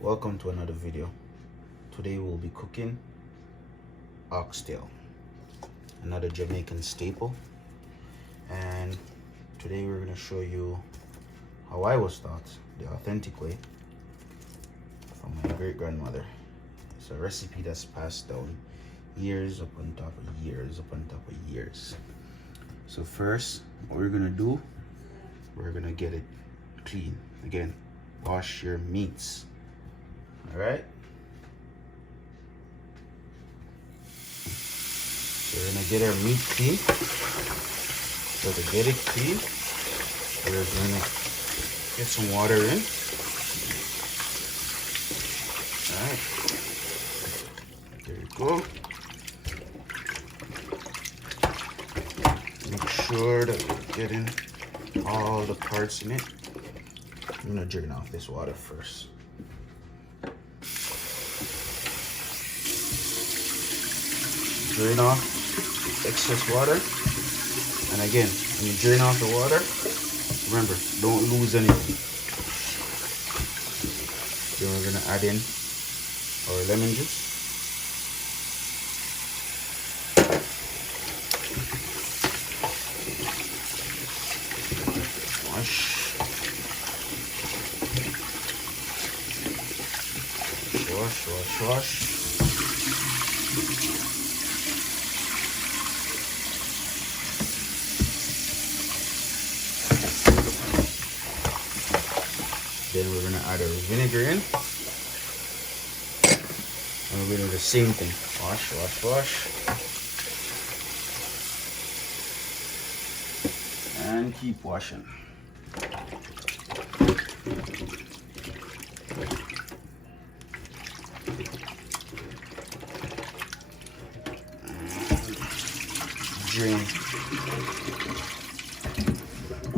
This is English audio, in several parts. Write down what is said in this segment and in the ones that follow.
Welcome to another video. Today we'll be cooking oxtail, another Jamaican staple, and today we're going to show you how I was taught the authentic way from my great-grandmother. It's a recipe that's passed down years upon top of years upon top of years. So first, what we're going to do, we're going to get it clean. Again, wash your meats. All right. So we're gonna get our meat clean. So to get it clean, we're gonna get some water in. All right. There you go. Make sure that we're getting all the parts in it. I'm gonna drain off this water first. Drain off excess water, and again, when you drain off the water, remember, don't lose anything. Then we're gonna add in our lemon juice. Wash. Then we're gonna add our vinegar in, and we're gonna do the same thing. Wash, and keep washing. Drain.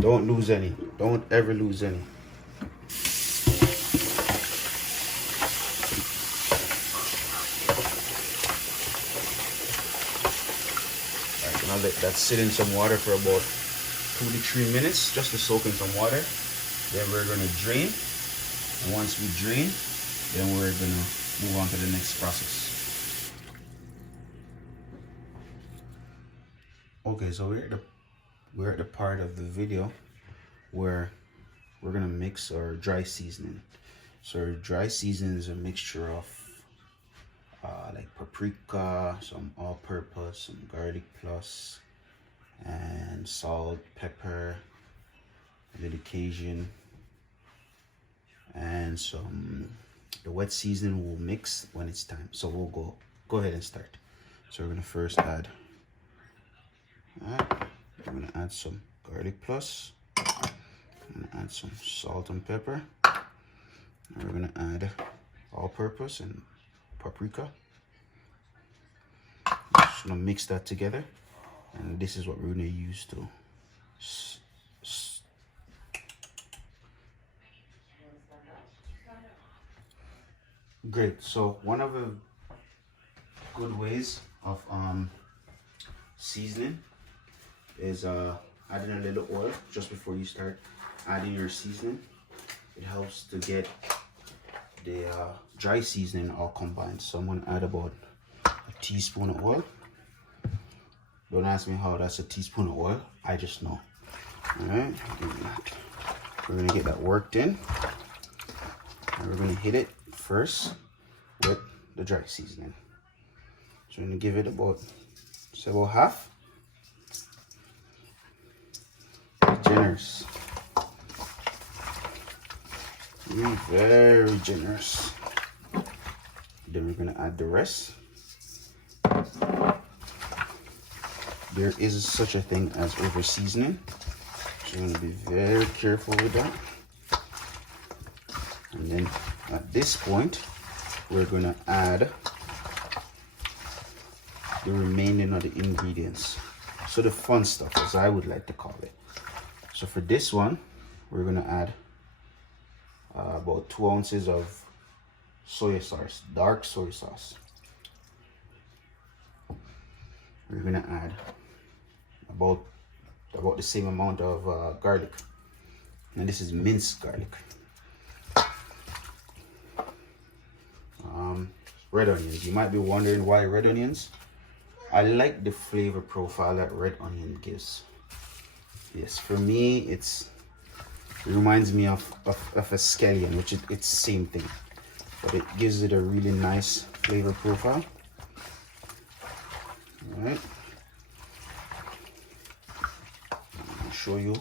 Don't lose any. Don't ever lose any. Alright, now let that sit in some water for about 2 to 3 minutes, just to soak in some water. Then we're gonna drain. And once we drain, then we're gonna move on to the next process. Okay, so we're at the part of the video where we're gonna mix our dry seasoning. So our dry seasoning is a mixture of like paprika, some all-purpose, some garlic plus, and salt, pepper, a little Cajun, and some the wet seasoning will mix when it's time. So we'll go ahead and start. So we're gonna first add. Alright, I'm gonna add some garlic plus. I'm gonna add some salt and pepper. And we're gonna add all-purpose and paprika. Just gonna mix that together, and this is what we're gonna use to. Great. So one of the good ways of seasoning is adding a little oil just before you start adding your seasoning. It helps to get the dry seasoning all combined. So I'm going to add about a teaspoon of oil. Don't ask me how that's a teaspoon of oil, I just know. Alright, we're going to get that worked in, and we're going to hit it first with the dry seasoning. So I'm going to give it about, say, about half. Generous. Very generous. Then we're gonna add the rest. There is such a thing as over seasoning, so you're gonna be very careful with that. And then at this point, we're gonna add the remaining of the ingredients. So the fun stuff, as I would like to call it. So for this one, we're gonna add about 2 ounces of soy sauce, dark soy sauce. We're gonna add about the same amount of garlic, and this is minced garlic. red onions. You might be wondering why red onions. I like the flavor profile that red onion gives. Yes, for me, it reminds me of a scallion, which it's same thing, but it gives it a really nice flavor profile. All right, I'll show you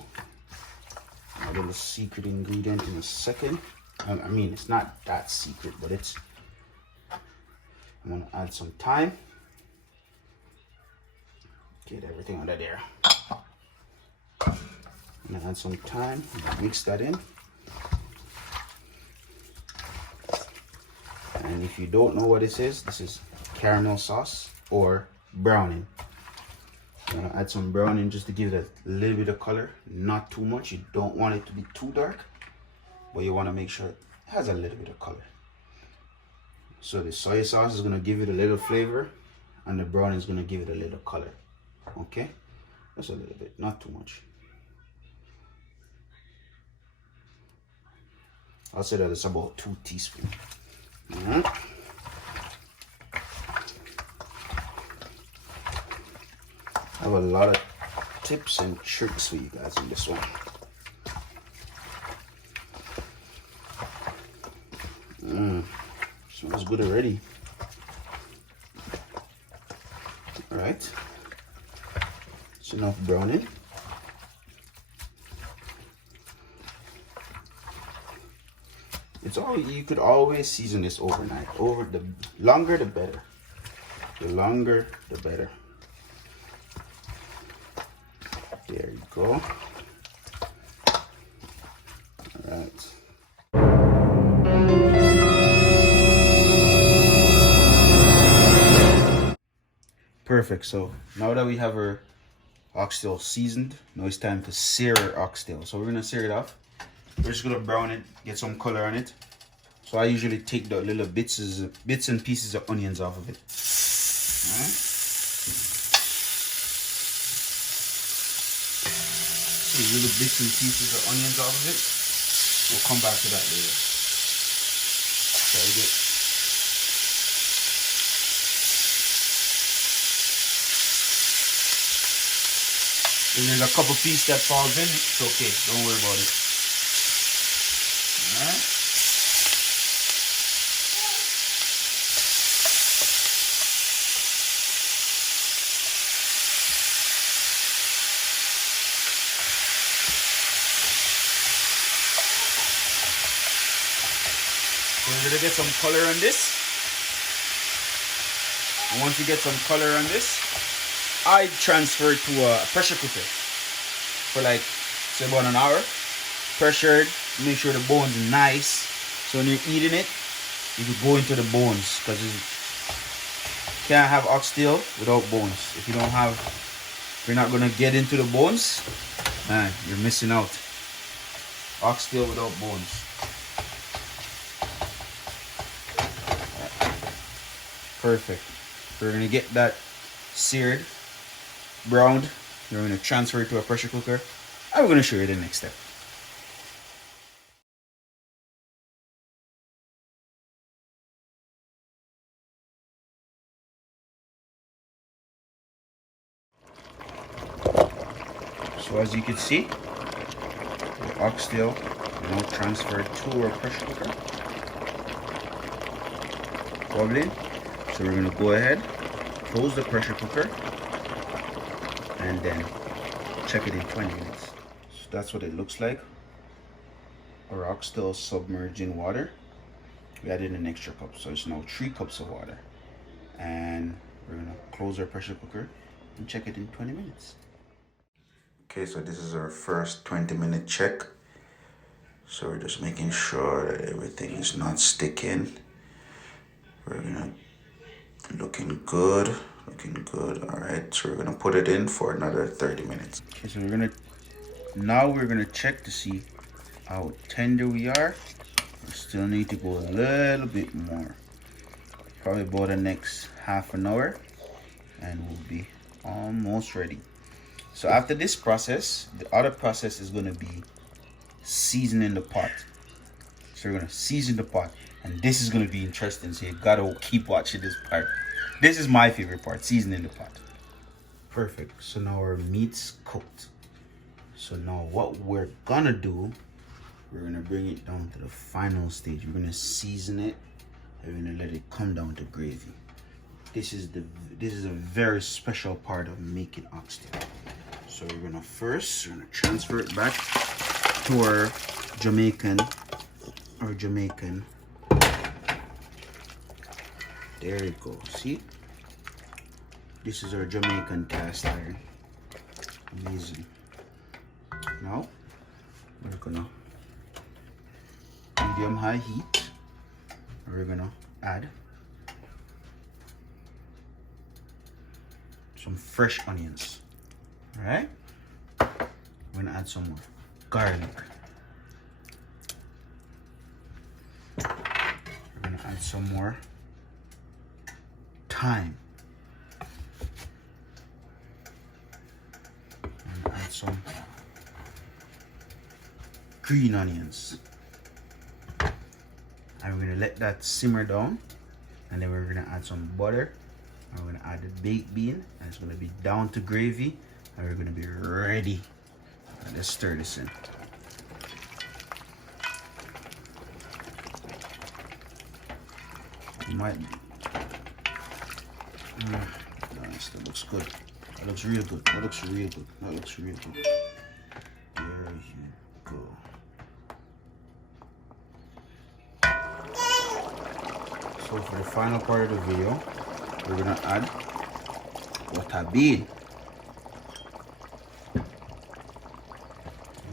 a little secret ingredient in a second. I mean, it's not that secret, but I'm gonna add some thyme. Get everything under there. I'm gonna add some thyme, mix that in. And if you don't know what this is caramel sauce or browning. I'm gonna add some browning just to give it a little bit of color, not too much. You don't want it to be too dark, but you want to make sure it has a little bit of color. So the soy sauce is gonna give it a little flavor, and the browning is gonna give it a little color. Okay, just a little bit, not too much. I'll say that it's about 2 teaspoons. I have a lot of tips and tricks for you guys in this one. Smells good already. All right, it's enough browning. You could always season this overnight. The longer the better. The longer the better. There you go. All right. Perfect. So now that we have our oxtail seasoned, now it's time to sear our oxtail. So we're gonna sear it off. We're just gonna brown it, get some color on it. So I usually take the little bits and pieces of onions off of it. All right. So little bits and pieces of onions off of it. We'll come back to that later. Try to get. If there's a couple pieces that falls in, it's okay. Don't worry about it. All right. So we're gonna get some color on this. And once you get some color on this, I transfer it to a pressure cooker for like, say, about an hour. Pressured, make sure the bones are nice. So when you're eating it, you can go into the bones, because you can't have oxtail without bones. If you're not gonna get into the bones, man, you're missing out. Oxtail without bones. Perfect. We're gonna get that seared, browned. We're gonna transfer it to a pressure cooker. I'm gonna show you the next step. So as you can see, the oxtail now transferred to our pressure cooker. Bubbling. So we're gonna go ahead, close the pressure cooker, and then check it in 20 minutes. So that's what it looks like. Our oxtail submerged in water. We added an extra cup, so it's now 3 cups of water. And we're gonna close our pressure cooker and check it in 20 minutes. Okay, so this is our first 20-minute check. So we're just making sure that everything is not sticking. We're gonna looking good. All right, so we're gonna put it in for another 30 minutes. Okay, so we're gonna check to see how tender we are. We still need to go a little bit more, probably about the next half an hour, and we'll be almost ready. So after this process, the other process is gonna be seasoning the pot. So we're gonna season the pot. And this is going to be interesting, so you gotta keep watching this part. This is my favorite part, seasoning the pot. Perfect. So now our meat's cooked. So now what we're gonna do, we're gonna bring it down to the final stage. We're gonna season it and we're gonna let it come down to gravy. This is a very special part of making oxtail. So we're gonna transfer it back to our Jamaican. There you go. See? This is our Jamaican cast iron. Amazing. Now we're gonna medium high heat. We're gonna add some fresh onions. All right. We're gonna add some more garlic. We're gonna add some more thyme. And add some green onions. And we're gonna let that simmer down. And then we're gonna add some butter. And we're gonna add the baked bean. And it's gonna be down to gravy. And we're gonna be ready. And let's stir this in. You might. Nice, that looks good. That looks real good. That looks real good. That looks real good. There you go. So for the final part of the video, we're gonna add water bean.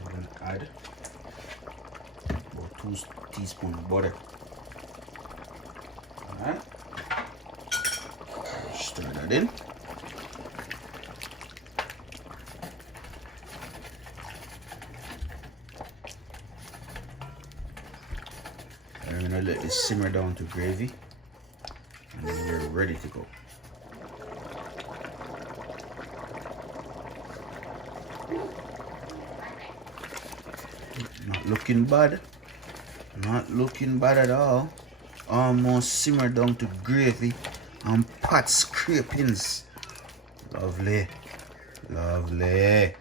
We're gonna add about 2 teaspoons of butter. Alright. Stir that in. And we're gonna let this simmer down to gravy. And then we're ready to go. Not looking bad. Not looking bad at all. Almost simmered down to gravy and pot scrapings. Lovely. Lovely.